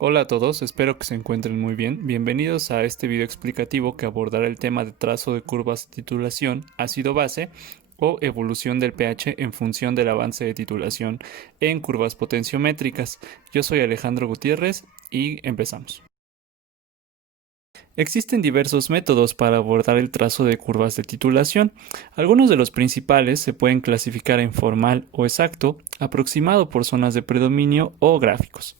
Hola a todos, espero que se encuentren muy bien. Bienvenidos a este video explicativo que abordará el tema de trazo de curvas de titulación, ácido base o evolución del pH en función del avance de titulación en curvas potenciométricas. Yo soy Alejandro Gutiérrez y empezamos. Existen diversos métodos para abordar el trazo de curvas de titulación. Algunos de los principales se pueden clasificar en formal o exacto, aproximado por zonas de predominio o gráficos.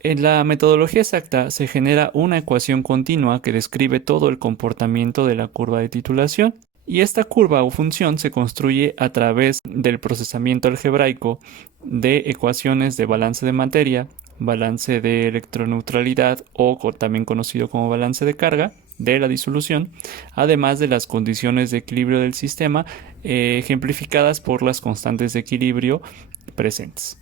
En la metodología exacta se genera una ecuación continua que describe todo el comportamiento de la curva de titulación, y esta curva o función se construye a través del procesamiento algebraico de ecuaciones de balance de materia, balance de electroneutralidad o también conocido como balance de carga de la disolución, además de las condiciones de equilibrio del sistema ejemplificadas por las constantes de equilibrio presentes.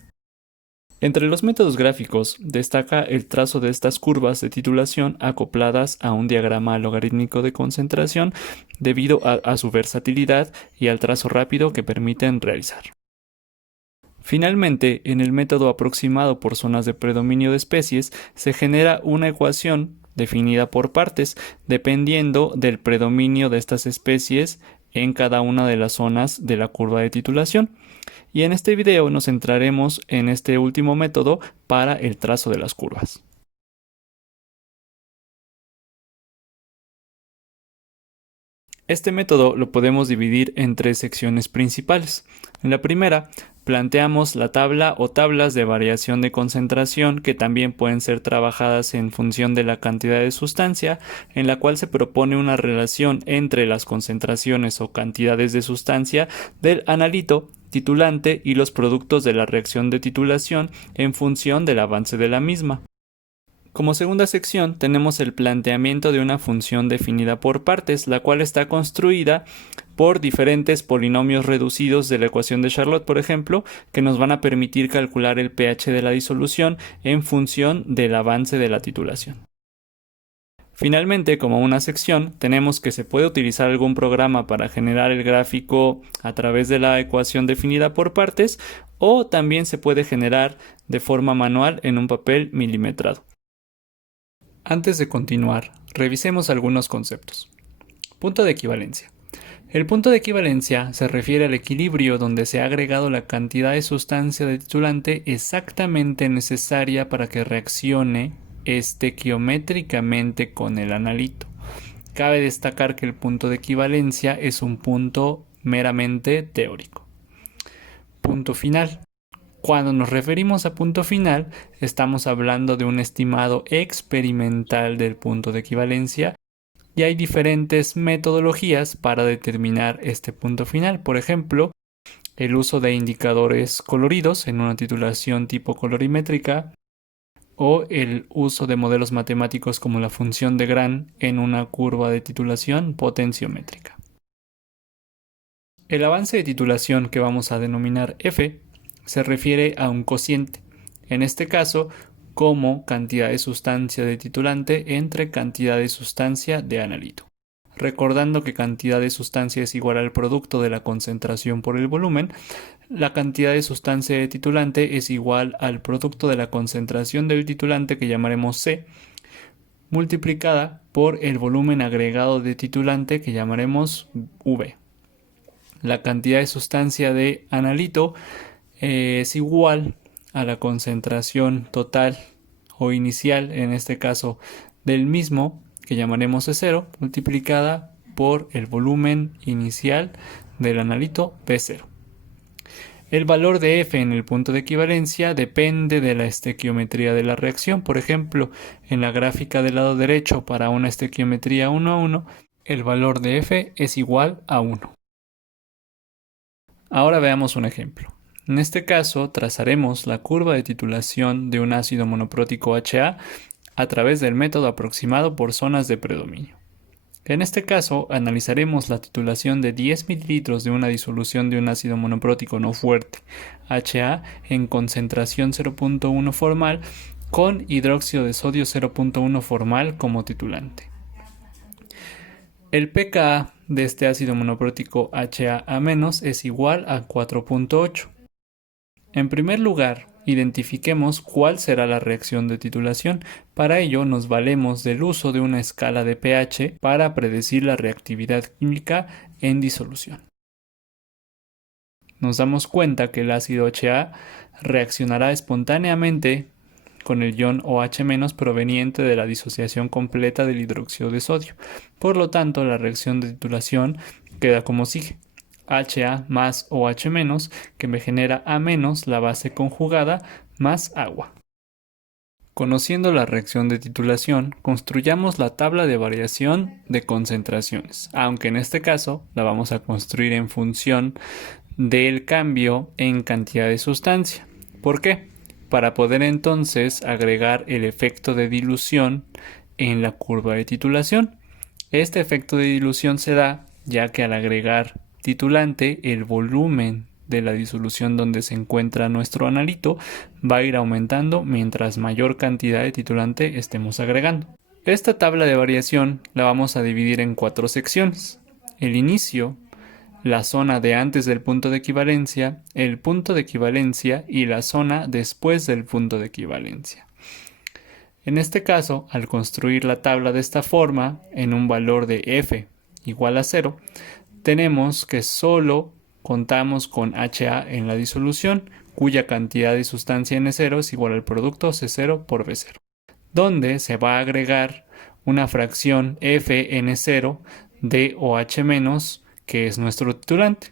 Entre los métodos gráficos destaca el trazo de estas curvas de titulación acopladas a un diagrama logarítmico de concentración debido a su versatilidad y al trazo rápido que permiten realizar. Finalmente, en el método aproximado por zonas de predominio de especies, se genera una ecuación definida por partes, dependiendo del predominio de estas especies en cada una de las zonas de la curva de titulación. Y en este video nos centraremos en este último método para el trazo de las curvas. Este método lo podemos dividir en tres secciones principales. En la primera, planteamos la tabla o tablas de variación de concentración que también pueden ser trabajadas en función de la cantidad de sustancia, en la cual se propone una relación entre las concentraciones o cantidades de sustancia del analito titulante y los productos de la reacción de titulación en función del avance de la misma. Como segunda sección tenemos el planteamiento de una función definida por partes, la cual está construida por diferentes polinomios reducidos de la ecuación de Charlotte, por ejemplo, que nos van a permitir calcular el pH de la disolución en función del avance de la titulación. Finalmente, como una sección, tenemos que se puede utilizar algún programa para generar el gráfico a través de la ecuación definida por partes, o también se puede generar de forma manual en un papel milimetrado. Antes de continuar, revisemos algunos conceptos. Punto de equivalencia. El punto de equivalencia se refiere al equilibrio donde se ha agregado la cantidad de sustancia de titulante exactamente necesaria para que reaccione estequiométricamente con el analito. Cabe destacar que el punto de equivalencia es un punto meramente teórico. Punto final. Cuando nos referimos a punto final, estamos hablando de un estimado experimental del punto de equivalencia, y hay diferentes metodologías para determinar este punto final. Por ejemplo, el uso de indicadores coloridos en una titulación tipo colorimétrica, o el uso de modelos matemáticos como la función de Grant en una curva de titulación potenciométrica. El avance de titulación, que vamos a denominar F, se refiere a un cociente, en este caso como cantidad de sustancia de titulante entre cantidad de sustancia de analito. Recordando que cantidad de sustancia es igual al producto de la concentración por el volumen, la cantidad de sustancia de titulante es igual al producto de la concentración del titulante, que llamaremos C, multiplicada por el volumen agregado de titulante, que llamaremos V. La cantidad de sustancia de analito es igual a la concentración total o inicial, en este caso del mismo, que llamaremos E0, multiplicada por el volumen inicial del analito P0. El valor de F en el punto de equivalencia depende de la estequiometría de la reacción. Por ejemplo, en la gráfica del lado derecho para una estequiometría 1:1, el valor de F es igual a 1. Ahora veamos un ejemplo. En este caso, trazaremos la curva de titulación de un ácido monoprótico HA a través del método aproximado por zonas de predominio. En este caso, analizaremos la titulación de 10 mililitros de una disolución de un ácido monoprótico no fuerte, HA, en concentración 0.1 formal, con hidróxido de sodio 0.1 formal como titulante. El pKa de este ácido monoprótico HAA- es igual a 4.8. En primer lugar, identifiquemos cuál será la reacción de titulación. Para ello nos valemos del uso de una escala de pH para predecir la reactividad química en disolución. Nos damos cuenta que el ácido HA reaccionará espontáneamente con el ion OH- proveniente de la disociación completa del hidróxido de sodio. Por lo tanto, la reacción de titulación queda como sigue: HA más OH- que me genera A-, la base conjugada, más agua. Conociendo la reacción de titulación, construyamos la tabla de variación de concentraciones, aunque en este caso la vamos a construir en función del cambio en cantidad de sustancia. ¿Por qué? Para poder entonces agregar el efecto de dilución en la curva de titulación. Este efecto de dilución se da ya que al agregar titulante, el volumen de la disolución donde se encuentra nuestro analito va a ir aumentando mientras mayor cantidad de titulante estemos agregando. Esta tabla de variación la vamos a dividir en 4 secciones: el inicio, la zona de antes del punto de equivalencia, el punto de equivalencia y la zona después del punto de equivalencia. En este caso, al construir la tabla de esta forma, en un valor de f igual a 0, tenemos que solo contamos con HA en la disolución, cuya cantidad de sustancia N0 es igual al producto C0 por B0, donde se va a agregar una fracción FN0 de OH-, que es nuestro titulante.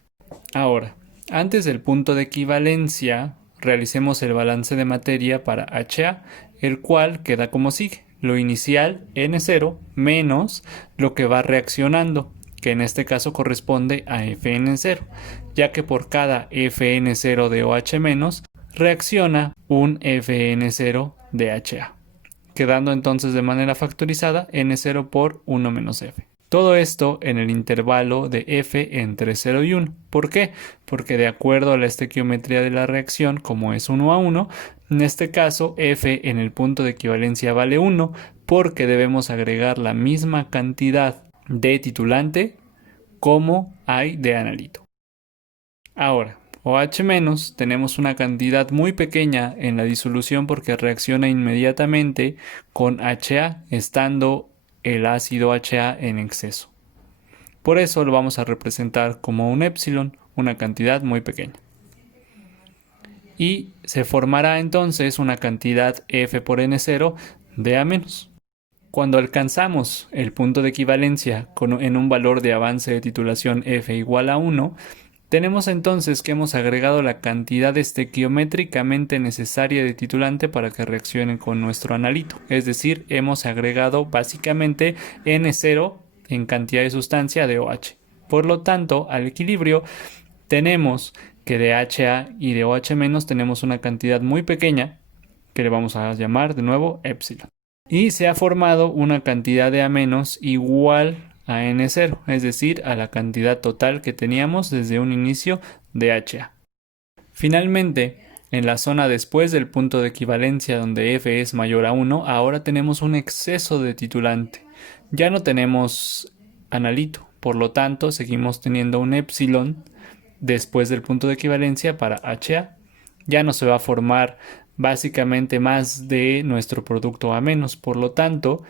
Ahora, antes del punto de equivalencia, realicemos el balance de materia para HA, el cual queda como sigue: lo inicial N0 menos lo que va reaccionando, que en este caso corresponde a FN0, ya que por cada FN0 de OH- reacciona un FN0 de HA, quedando entonces de manera factorizada N0 por 1 menos F. Todo esto en el intervalo de F entre 0 y 1. ¿Por qué? Porque de acuerdo a la estequiometría de la reacción, como es 1 a 1, en este caso F en el punto de equivalencia vale 1, porque debemos agregar la misma cantidad de titulante como hay de analito. Ahora, OH- tenemos una cantidad muy pequeña en la disolución porque reacciona inmediatamente con HA, estando el ácido HA en exceso. Por eso lo vamos a representar como un epsilon, una cantidad muy pequeña. Y se formará entonces una cantidad F por N0 de A-. Cuando alcanzamos el punto de equivalencia en un valor de avance de titulación F igual a 1, tenemos entonces que hemos agregado la cantidad estequiométricamente necesaria de titulante para que reaccione con nuestro analito. Es decir, hemos agregado básicamente N0 en cantidad de sustancia de OH. Por lo tanto, al equilibrio tenemos que de HA y de OH- tenemos una cantidad muy pequeña, que le vamos a llamar de nuevo epsilon. Y se ha formado una cantidad de A- igual a N0, es decir, a la cantidad total que teníamos desde un inicio de HA. Finalmente, en la zona después del punto de equivalencia donde F es mayor a 1, ahora tenemos un exceso de titulante. Ya no tenemos analito, por lo tanto seguimos teniendo un epsilon después del punto de equivalencia para HA. Ya no se va a formar básicamente más de nuestro producto A-, por lo tanto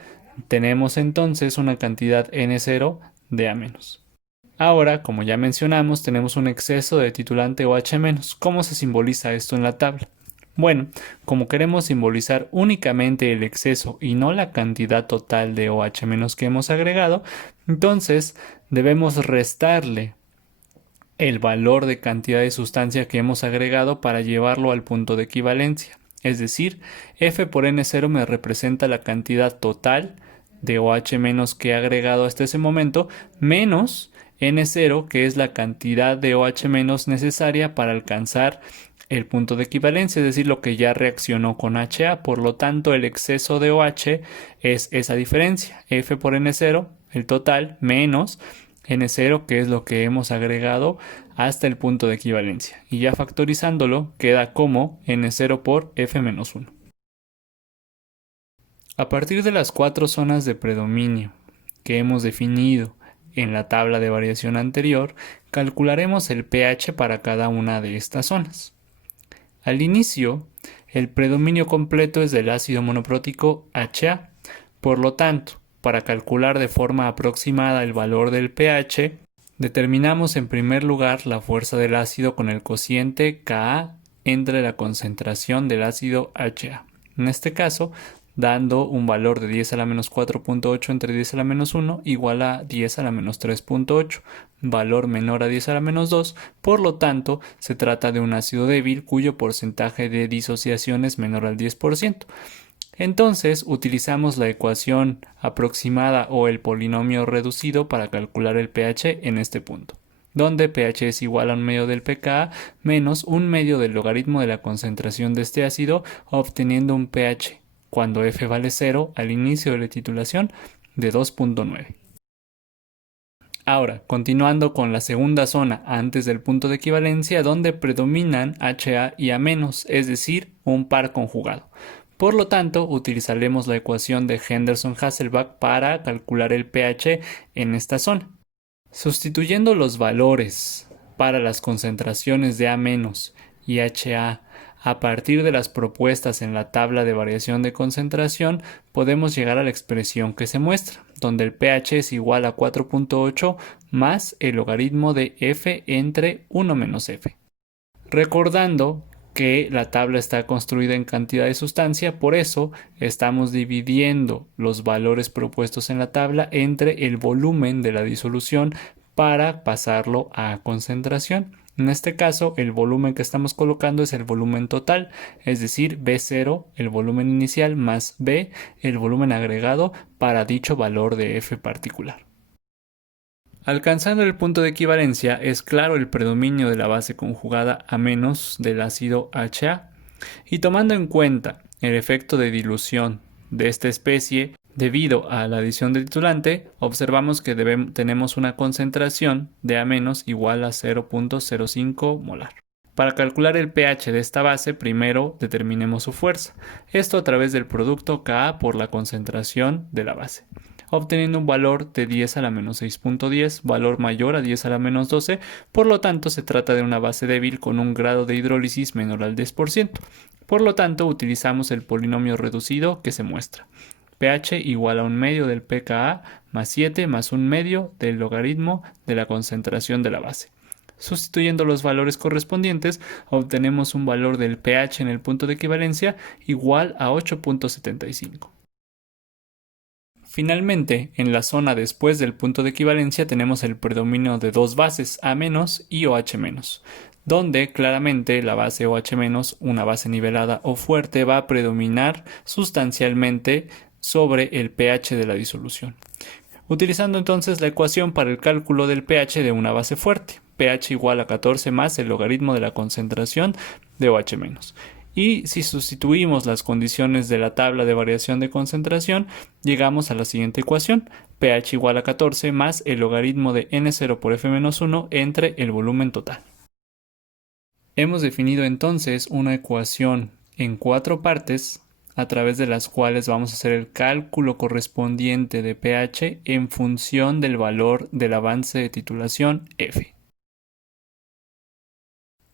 tenemos entonces una cantidad N0 de A-. Ahora, como ya mencionamos, tenemos un exceso de titulante OH-. ¿Cómo se simboliza esto en la tabla? Bueno, como queremos simbolizar únicamente el exceso y no la cantidad total de OH- que hemos agregado, entonces debemos restarle el valor de cantidad de sustancia que hemos agregado para llevarlo al punto de equivalencia. Es decir, F por N0 me representa la cantidad total de OH- que he agregado hasta ese momento, menos N0, que es la cantidad de OH- necesaria para alcanzar el punto de equivalencia, es decir, lo que ya reaccionó con HA. Por lo tanto, el exceso de OH es esa diferencia, F por N0, el total, menos N0, que es lo que hemos agregado hasta el punto de equivalencia. Y ya factorizándolo, queda como N0 por F-1. A partir de las 4 zonas de predominio que hemos definido en la tabla de variación anterior, calcularemos el pH para cada una de estas zonas. Al inicio, el predominio completo es del ácido monoprótico HA. Por lo tanto, para calcular de forma aproximada el valor del pH, determinamos en primer lugar la fuerza del ácido con el cociente Ka entre la concentración del ácido HA. En este caso, dando un valor de 10 a la menos 4.8 entre 10 a la menos 1 igual a 10 a la menos 3.8, valor menor a 10 a la menos 2, por lo tanto, se trata de un ácido débil cuyo porcentaje de disociación es menor al 10%. Entonces, utilizamos la ecuación aproximada o el polinomio reducido para calcular el pH en este punto, donde pH es igual a un medio del pKa menos un medio del logaritmo de la concentración de este ácido, obteniendo un pH, cuando F vale 0 al inicio de la titulación, de 2.9. Ahora, continuando con la segunda zona antes del punto de equivalencia, donde predominan HA y A-, es decir, un par conjugado. Por lo tanto, utilizaremos la ecuación de Henderson-Hasselbalch para calcular el pH en esta zona. Sustituyendo los valores para las concentraciones de A- y HA a partir de las propuestas en la tabla de variación de concentración, podemos llegar a la expresión que se muestra, donde el pH es igual a 4.8 más el logaritmo de F entre 1 menos F. Recordando que la tabla está construida en cantidad de sustancia, por eso estamos dividiendo los valores propuestos en la tabla entre el volumen de la disolución para pasarlo a concentración. En este caso, el volumen que estamos colocando es el volumen total, es decir, B0, el volumen inicial, más B, el volumen agregado para dicho valor de F particular. Alcanzando el punto de equivalencia, es claro el predominio de la base conjugada A- del ácido HA, y tomando en cuenta el efecto de dilución de esta especie debido a la adición del titulante, observamos que tenemos una concentración de A- igual a 0.05 molar. Para calcular el pH de esta base, primero determinemos su fuerza, esto a través del producto Ka por la concentración de la base, obteniendo un valor de 10 a la menos 6.10, valor mayor a 10 a la menos 12, por lo tanto se trata de una base débil con un grado de hidrólisis menor al 10%. Por lo tanto, utilizamos el polinomio reducido que se muestra. pH igual a un medio del pKa más 7 más un medio del logaritmo de la concentración de la base. Sustituyendo los valores correspondientes, obtenemos un valor del pH en el punto de equivalencia igual a 8.75. Finalmente, en la zona después del punto de equivalencia tenemos el predominio de dos bases, A- y OH-, donde claramente la base OH-, una base nivelada o fuerte, va a predominar sustancialmente sobre el pH de la disolución. Utilizando entonces la ecuación para el cálculo del pH de una base fuerte, pH igual a 14 más el logaritmo de la concentración de OH-. Y si sustituimos las condiciones de la tabla de variación de concentración, llegamos a la siguiente ecuación, pH igual a 14 más el logaritmo de N0 por F-1 entre el volumen total. Hemos definido entonces una ecuación en 4 partes a través de las cuales vamos a hacer el cálculo correspondiente de pH en función del valor del avance de titulación F.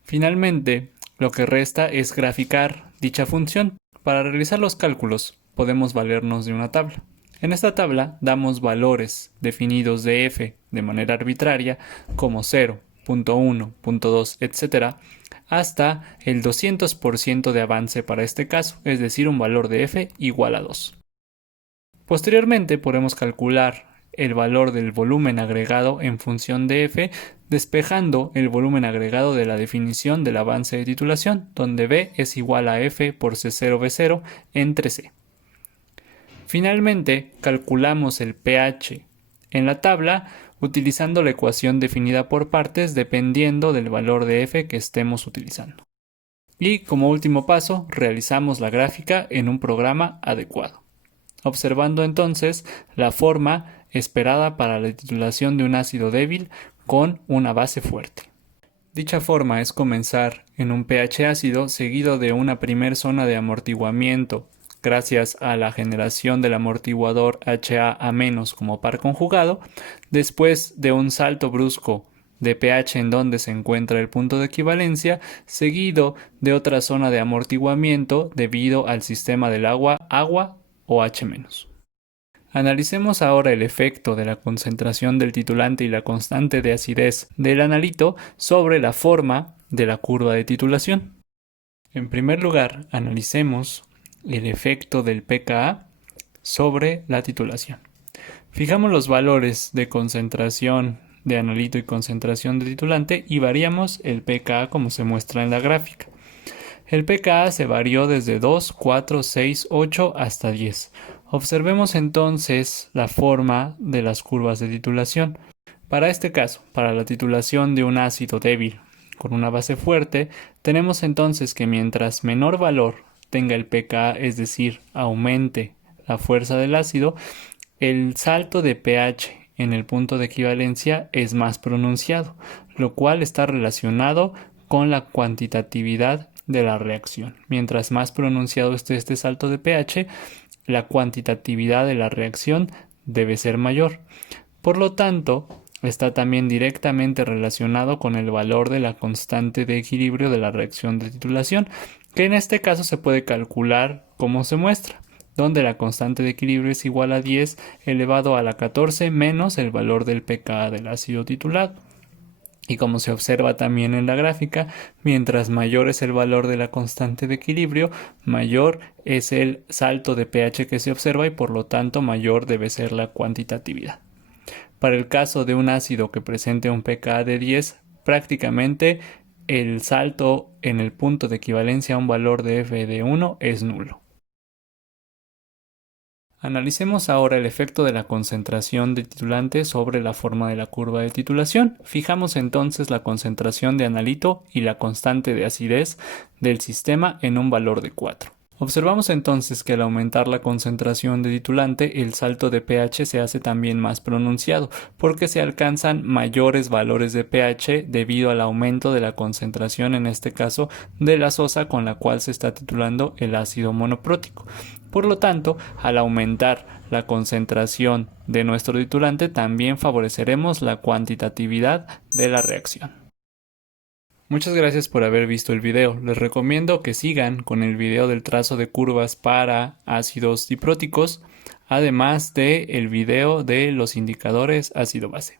Finalmente, lo que resta es graficar dicha función. Para realizar los cálculos podemos valernos de una tabla. En esta tabla damos valores definidos de F de manera arbitraria como 0, 0.1, 0.2, etc. hasta el 200% de avance para este caso, es decir, un valor de F igual a 2. Posteriormente podemos calcular el valor del volumen agregado en función de F, despejando el volumen agregado de la definición del avance de titulación, donde B es igual a F por C0B0 entre C. Finalmente, calculamos el pH en la tabla utilizando la ecuación definida por partes dependiendo del valor de F que estemos utilizando. Y como último paso, realizamos la gráfica en un programa adecuado, observando entonces la forma esperada para la titulación de un ácido débil con una base fuerte. Dicha forma es comenzar en un pH ácido seguido de una primer zona de amortiguamiento gracias a la generación del amortiguador HA- como par conjugado, después de un salto brusco de pH en donde se encuentra el punto de equivalencia, seguido de otra zona de amortiguamiento debido al sistema del agua, agua o H-. Analicemos ahora el efecto de la concentración del titulante y la constante de acidez del analito sobre la forma de la curva de titulación. En primer lugar, analicemos el efecto del pKa sobre la titulación. Fijamos los valores de concentración de analito y concentración de titulante y variamos el pKa como se muestra en la gráfica. El pKa se varió desde 2, 4, 6, 8 hasta 10. Observemos entonces la forma de las curvas de titulación. Para este caso, para la titulación de un ácido débil con una base fuerte, tenemos entonces que mientras menor valor tenga el pKa, es decir, aumente la fuerza del ácido, el salto de pH en el punto de equivalencia es más pronunciado, lo cual está relacionado con la cuantitatividad de la reacción. Mientras más pronunciado esté este salto de pH, la cuantitatividad de la reacción debe ser mayor. Por lo tanto, está también directamente relacionado con el valor de la constante de equilibrio de la reacción de titulación, que en este caso se puede calcular como se muestra, donde la constante de equilibrio es igual a 10 elevado a la 14 menos el valor del pKa del ácido titulado. Y como se observa también en la gráfica, mientras mayor es el valor de la constante de equilibrio, mayor es el salto de pH que se observa y por lo tanto mayor debe ser la cuantitatividad. Para el caso de un ácido que presente un pKa de 10, prácticamente el salto en el punto de equivalencia a un valor de F de 1 es nulo. Analicemos ahora el efecto de la concentración de titulante sobre la forma de la curva de titulación. Fijamos entonces la concentración de analito y la constante de acidez del sistema en un valor de 4. Observamos entonces que al aumentar la concentración de titulante, el salto de pH se hace también más pronunciado, porque se alcanzan mayores valores de pH debido al aumento de la concentración, en este caso, de la sosa con la cual se está titulando el ácido monoprótico. Por lo tanto, al aumentar la concentración de nuestro titulante, también favoreceremos la cuantitatividad de la reacción. Muchas gracias por haber visto el video. Les recomiendo que sigan con el video del trazo de curvas para ácidos dipróticos, además de el video de los indicadores ácido-base.